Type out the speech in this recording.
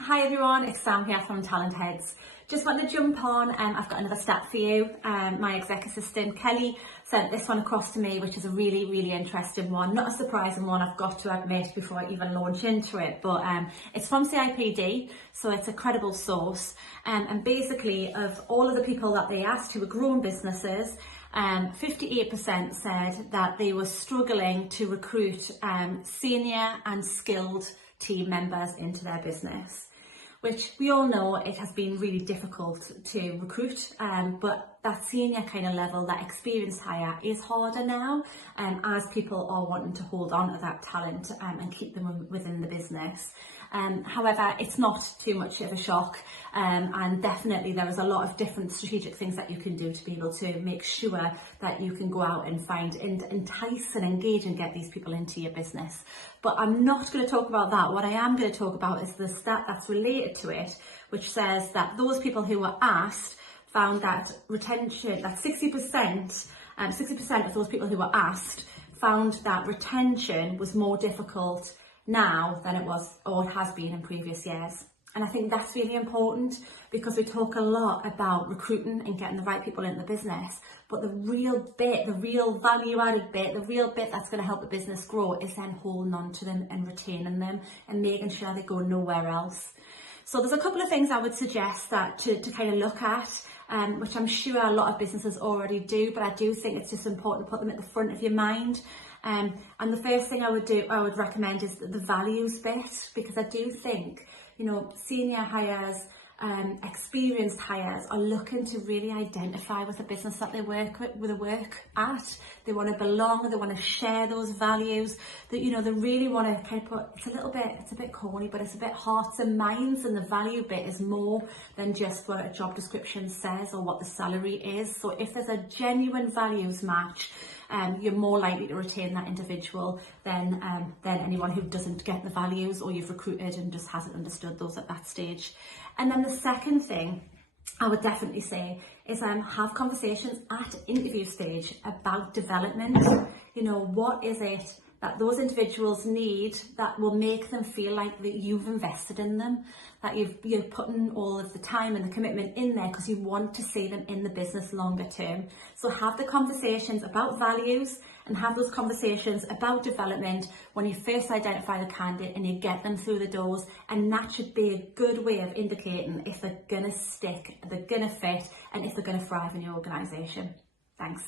Hi everyone, it's Sam here from Talentheads. Just wanted to jump on I've got another stat for you. My exec assistant Kelly sent this one across to me, which is a really interesting one. Not a surprising one, I've got to admit, before I even launch into it, but it's from CIPD, so it's a credible source. And basically, of all of the people that they asked who were growing businesses, 58% said that they were struggling to recruit senior and skilled team members into their business, which we all know it has been really difficult to recruit, but that senior kind of level, that experienced hire is harder now, as people are wanting to hold on to that talent and keep them within the business. However, it's not too much of a shock, and definitely there is a lot of different strategic things that you can do to be able to make sure that you can go out and find and entice and engage and get these people into your business. But I'm not going to talk about that. What I am going to talk about is the stat that's related to it, which says that those people who were asked found that retention, that 60% of those people who were asked found that retention was more difficult now than it was or it has been in previous years. And I think that's really important, because we talk a lot about recruiting and getting the right people into the business, but the real bit, the real value added bit, the real bit that's going to help the business grow is then holding on to them and retaining them and making sure they go nowhere else. So there's a couple of things I would suggest that to kind of look at, which I'm sure a lot of businesses already do, but I do think it's just important to put them at the front of your mind. And the first thing I would recommend is the values bit, because I do think, senior hires, experienced hires are looking to really identify with the business that they work at. They want to belong, they want to share those values, that they really want to kind of put, it's a bit corny, but it's a bit hearts and minds, and the value bit is more than just what a job description says or what the salary is. So if there's a genuine values match, you're more likely to retain that individual than anyone who doesn't get the values, or you've recruited and just hasn't understood those at that stage. And then the second thing I would definitely say is have conversations at interview stage about development. What is it that those individuals need that will make them feel like that you've invested in them, that you're putting all of the time and the commitment in there because you want to see them in the business longer term. So have the conversations about values and have those conversations about development when you first identify the candidate and you get them through the doors, and that should be a good way of indicating if they're going to stick, they're going to fit, and if they're going to thrive in your organisation. Thanks.